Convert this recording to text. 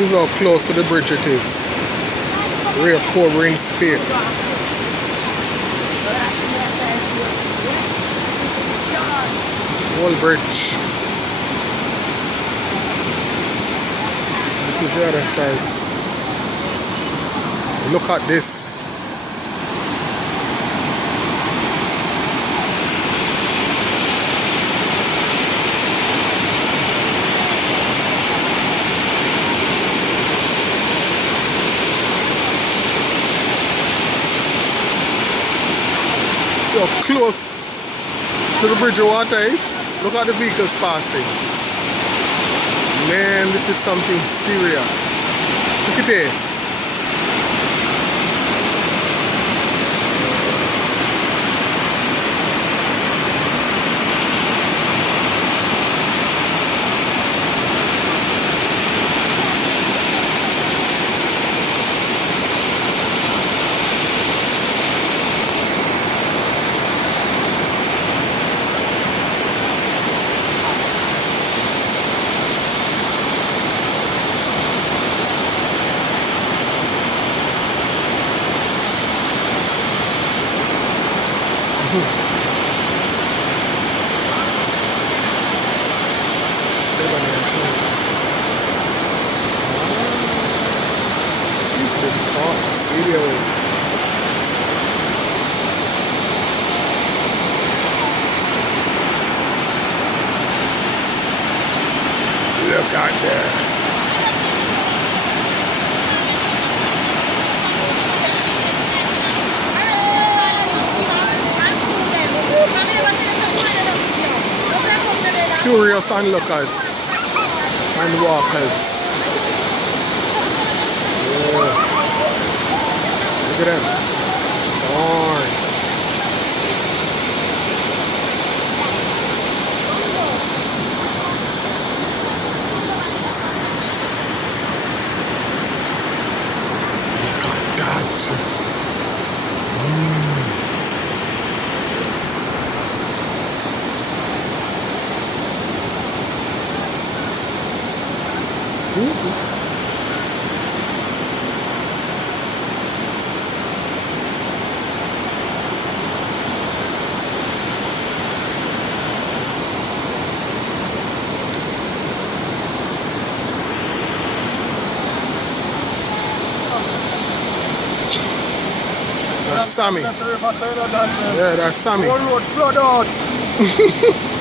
This is how close to the bridge it is. Real covering space. Whole bridge. This is the other side. Look at this. See how close to the bridge of water is? Look at the vehicles passing. Man, this is something serious. Look at it. Look at this. Curious onlookers and walkers. Yeah. Look at them. Darn. That's Sammy. That's the riverside of that. Yeah, that's Sammy. One road flood out.